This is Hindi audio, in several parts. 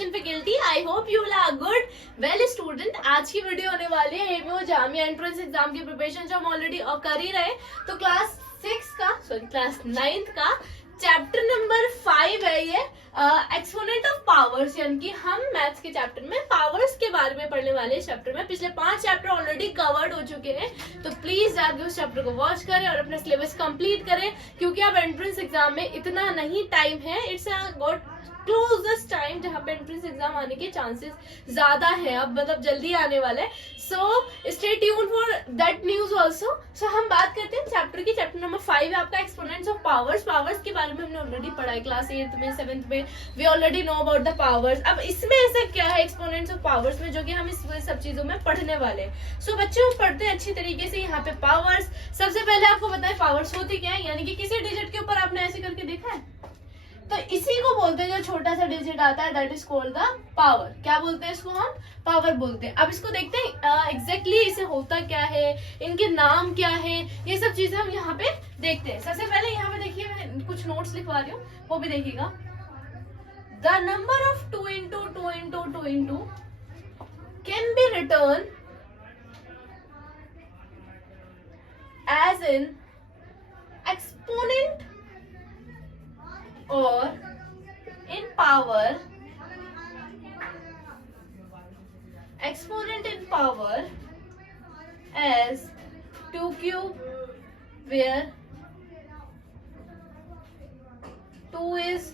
Education faculty. I hope you will are good well student. आज की वीडियो होने वाली है एमओ जामिया एंट्रेंस एग्जाम की प्रिपरेशन जो हम ऑलरेडी कर ही रहे। तो क्लास 9th का चैप्टर नंबर 5 है ये, एक्सपोनेंट ऑफ पावर्स, यानी कि हम मैथ्स के चैप्टर में पावर्स के बारे में पढ़ने वाले हैं। चैप्टर में पिछले 5 चैप्टर ऑलरेडी कवर्ड हो चुके हैं, तो प्लीज जाके उस चैप्टर को वॉच करें और अपना सिलेबस कंप्लीट करें, क्योंकि अब एंट्रेंस एग्जाम में इतना नहीं टाइम है। It's a got closest time जहाँ पे एंट्रेंस एग्जाम आने के चांसेस ज्यादा है, अब मतलब जल्दी आने वाला है। So stay tune for that news also. So हम बात करते हैं चैप्टर की। चैप्टर नंबर 5 है आपका एक्सपोनेंट्स ऑफ पावर्स। पावर्स के बारे में हमने ऑलरेडी पढ़ा है क्लास 8th में, 7th में। We already know about the powers. अब इसमें ऐसा क्या है एक्सपोनेंट्स ऑफ पावर्स में, जो कि हम इस सब चीजों में पढ़ने वाले हैं। सो बच्चे हम पढ़ते हैं अच्छी तरीके से यहाँ पे पावर्स। सबसे पहले आपको बताएं पावर्स होती क्या है, यानी कि किसी डिजिट के ऊपर आपने ऐसे करके देखा है, तो इसी को बोलते हैं जो छोटा सा डिजिट आता है, that is called the power. क्या बोलते हैं इसको, हम पावर बोलते हैं। अब इसको देखते हैं एग्जैक्टली इसे होता क्या है, इनके नाम क्या है, ये सब चीजें हम यहाँ पे देखते हैं। सबसे पहले यहाँ पे देखिए, मैं कुछ नोट्स लिखवा रही हूँ, वो भी देखिएगा। The number of 2 into 2 into 2 into can be written as in exponent or in power, exponent in power as 2 cube, where 2 is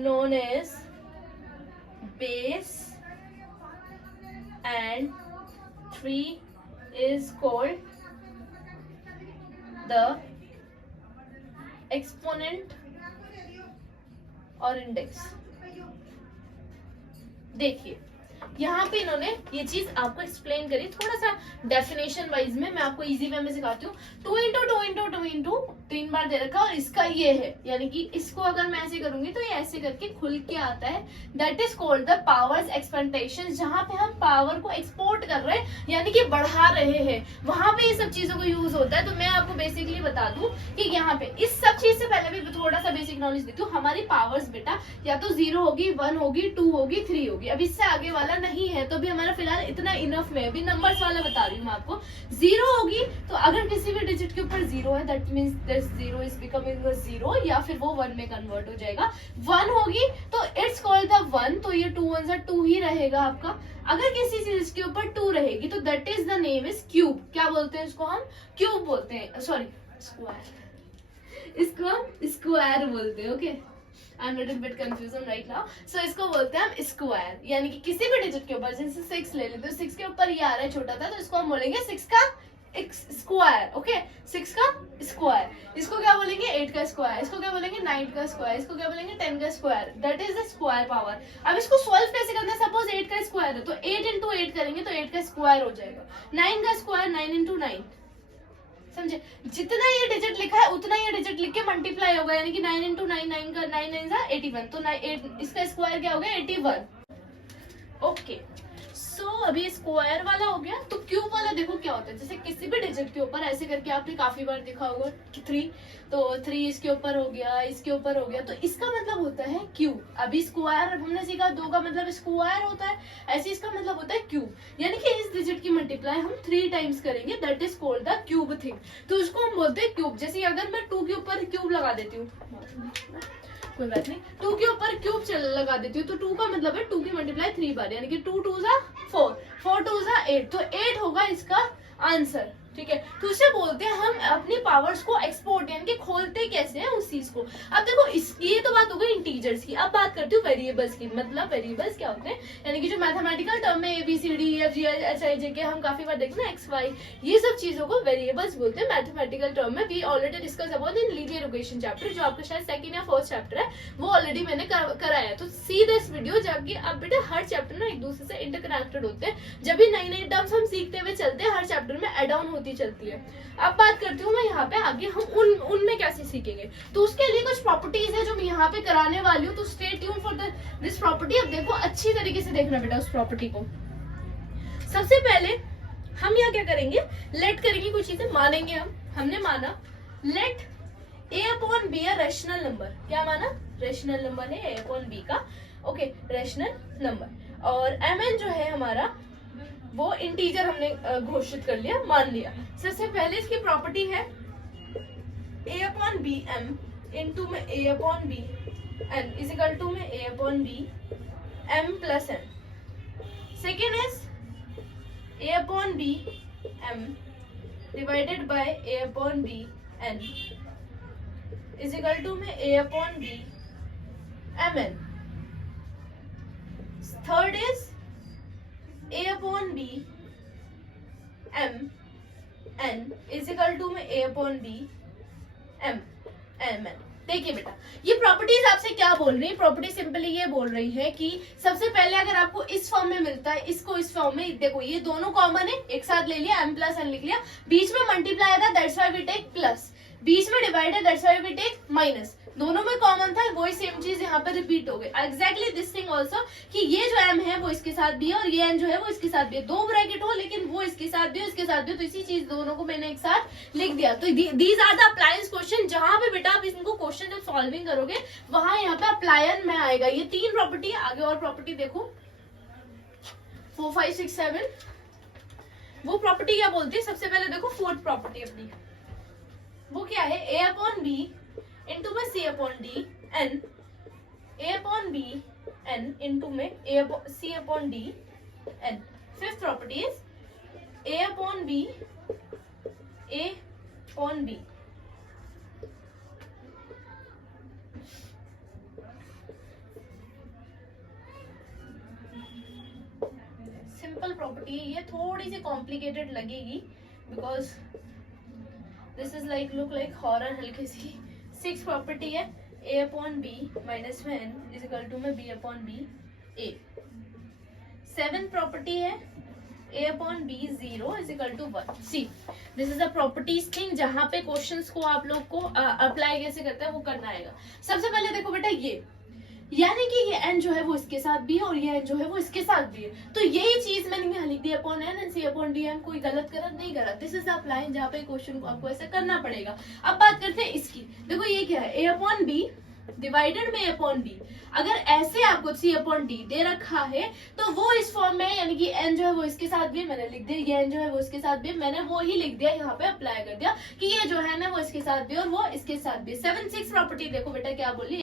known as base and 3 is called the exponent और इंडेक्स। देखिए यहाँ पे इन्होंने ये चीज आपको एक्सप्लेन करी थोड़ा सा डेफिनेशन वाइज में। मैं आपको इजी वे में सिखाती हूँ। 2 into 2 into 2 into 3 बार दे रखा, और इसका ये है, यानी कि इसको अगर मैं ऐसे करूंगी तो ये ऐसे करके खुल के आता है। That is called the powers exponentiation. जहाँ पे हम पावर को एक्सपोर्ट कर रहे हैं, यानी कि बढ़ा रहे हैं, वहां पे ये सब चीजों को यूज होता है। तो मैं आपको बेसिकली बता दूं कि यहाँ पे इस सब चीज से पहले भी थोड़ा सा बेसिक नॉलेज देती हूँ। हमारी पावर्स बेटा या तो 0 होगी, 1 होगी, 2 होगी, 3 होगी। अब इससे आगे वाला नहीं है, तो भी हमारा फिलहाल इतना इनफ में। अभी नंबर्स वाला बता रही हूँ मैं आपको। 0 होगी तो अगर किसी भी डिजिट के ऊपर 0 है, that means this 0 is becoming 0, या फिर वो 1 में कन्वर्ट हो जाएगा। 1 होगी तो इट्स कॉल्ड द 1, तो ये 2 1 2 ही रहेगा आपका। अगर किसी चीज के ऊपर 2 रहेगी तो that is the name is cube. क्या बोलते हैं इसको, हम क्यूब बोलते हैं, सॉरी स्क्वायर, इसको हम स्क्वायर बोलते हैं। Okay, I am little bit confusion right now. So इसको बोलते हैं हम स्क्वायर, यानी कि किसी भी डिजिट के ऊपर, जैसे 6 ले लेते हो, 6 के ऊपर ये आ रहा है छोटा था, तो इसको हम बोलेंगे 6 का स्क्वायर। ओके, 6 का स्क्वायर। इसको क्या बोलेंगे, 8 का स्क्वायर। इसको क्या बोलेंगे, 9 का स्क्वायर। इसको क्या बोलेंगे, 10 का square. That is the square power. अब इसको सॉल्व कैसे करना है, सपोज 8 का स्क्वायर है तो 8 into 8 करेंगे तो 8 का स्क्वायर हो जाएगा। 9 का स्क्वायर 9 into 9, समझे। जितना ये डिजिट लिखा है उतना ये डिजिट लिख के मल्टीप्लाई होगा, यानी कि 9 into 9, 9 का 9 9 जा 81, तो 8 इसका स्क्वायर क्या हो गया, 81। ओके, सो अभी स्क्वायर वाला हो गया। तो क्यूब वाला देखो क्या होता है, जैसे किसी भी डिजिट के ऊपर ऐसे करके आपने काफी बार देखा होगा 3, तो 3 इसके ऊपर हो गया, इसके ऊपर हो गया, तो इसका मतलब होता है क्यूब। अभी स्क्वायर हमने सीखा, 2 का मतलब स्क्वायर होता है, ऐसे इसका मतलब होता है क्यूब, यानी कि इस डिजिट की मल्टीप्लाई हम 3 टाइम्स करेंगे, that is called the cube thing. तो उसको हम बोलते हैं क्यूब। जैसे अगर मैं 2 के ऊपर क्यूब लगा देती हूँ, कोई बात नहीं, 2 के ऊपर क्यूब लगा देती हूँ, तो 2 का मतलब है 2 की मल्टीप्लाई 3 बार, यानी कि 2 2 जा 4, 4 2 जा 8, तो 8 होगा इसका आंसर। ठीक है, तो उसे बोलते हैं हम अपनी पावर्स को एक्सपोर्ट, यानी कि खोलते कैसे हैं उस चीज को। अब देखो ये तो बात हो गई इंटीजर्स की। अब बात करती हूँ वेरिएबल्स की। मतलब वेरिएबल्स क्या होते हैं, यानी कि जो मैथमेटिकल टर्म में ABCD EFG HI JK हम काफी बार देखते हैं, XY, ये सब चीजों को वेरिएबल्स बोलते हैं मैथमेटिकल टर्म में। We already discuss about in linear equation chapter, जो आपका शायद 2nd या 1st चैप्टर है, वो ऑलरेडी मैंने कराया है। तो सी दिस वीडियो जाके अब बेटा हर चैप्टर ना एक दूसरे से इंटरकनेक्टेड होते हैं। जब भी नई नई टर्म्स हम सीखते हुए चलते हैं, हर चैप्टर में एड ऑन चलती है। अब बात करती हूँ मैं यहाँ पे आगे हम उनमें कैसे सीखेंगे। तो उसके लिए कुछ प्रॉपर्टीज है जो मैं यहाँ पे कराने वाली हूँ, तो stay tune for this property. अब देखो अच्छी तरीके से देखना बेटा उस प्रॉपर्टी को। सबसे पहले हम यहाँ क्या करेंगे, लेट करेंगे, कुछ चीजें मानेंगे। हमने माना लेट ए अपॉन बी है रेशनल नंबर, क्या माना, रेशनल नंबर है ए अपॉन बी का, ओके रेशनल नंबर। और एम एन जो है हमारा वो इंटीजर हमने घोषित कर लिया, मान लिया। सबसे पहले इसकी प्रॉपर्टी है A upon B M into में A upon B N is equal to में A upon B M plus N. Second is A upon B M divided by A upon B N is equal to में A upon B M N. Third is a upon b m n is equal to में a upon b m m n। देखिए बेटा ये प्रॉपर्टीज आपसे क्या बोल रही है, प्रॉपर्टी सिंपली ये बोल रही है कि सबसे पहले अगर आपको इस फॉर्म में मिलता है, इसको इस फॉर्म में, देखो ये दोनों कॉमन है, एक साथ ले लिया, m प्लस n लिख लिया, बीच में मल्टीप्लाई था that's why we take plus, बीच में डिवाइड है that's why we take minus, दोनों में कॉमन था, वही सेम चीज यहाँ पे रिपीट हो गई। एग्जैक्टली दिस थिंग ऑल्सो कि ये जो m है वो इसके साथ भी है और ये n जो है वो इसके साथ भी है, दो ब्रैकेट हो लेकिन वो इसके साथ भी इसके साथ भी, तो इसी चीज दोनों को मैंने एक साथ लिख दिया। तो these are the appliance question, जहां पे बेटा आप इनको क्वेश्चन जब सॉल्विंग करोगे वहां यहाँ पे अप्लायन में आएगा। ये तीन प्रॉपर्टी, आगे और प्रॉपर्टी देखो 4 5 6 7, वो प्रॉपर्टी क्या बोलती है, सबसे पहले देखो फोर्थ प्रॉपर्टी अपनी, वो क्या है, ए अपॉन बी इंटू में C upon D N, A upon B N into में C upon D N. Fifth property is A upon B A upon B. Simple property है, ये थोड़ी सी कॉम्प्लिकेटेड लगेगी because this is like look like horror हल्की सी। सिक्स प्रॉपर्टी है ए अपॉन बी माइनस में एन इज इक्वल टू में B upon B A. Seventh property है A upon B 0 is equal to 1। See this is a properties thing जहां पे क्वेश्चंस को आप लोग को अप्लाई कैसे करते हैं वो करना आएगा। सबसे पहले देखो बेटा ये, यानी कि ये n जो है वो इसके साथ भी है और ये n जो है वो इसके साथ भी है, तो यही चीज मैंने यहाँ लिख दी upon n and C upon D M. कोई गलत नहीं करा, दिस इज अप्लाई जहाँ पे क्वेश्चन को आपको ऐसा करना पड़ेगा। अब बात करते हैं इसकी, देखो ये क्या है, ए अपॉन बी डिवाइडेड में ए अपॉन बी। अगर ऐसे आपको सी अपॉन डी दे रखा है तो वो इस फॉर्म में, यानी कि n जो है वो इसके साथ भी है, मैंने लिख दिया, ये n जो है वो इसके साथ भी है, मैंने वो ही लिख दिया, यहाँ पे अप्लाई कर दिया कि ये जो है ना वो इसके साथ भी और वो इसके साथ भी। 7 6 प्रॉपर्टी देखो बेटा क्या बोली,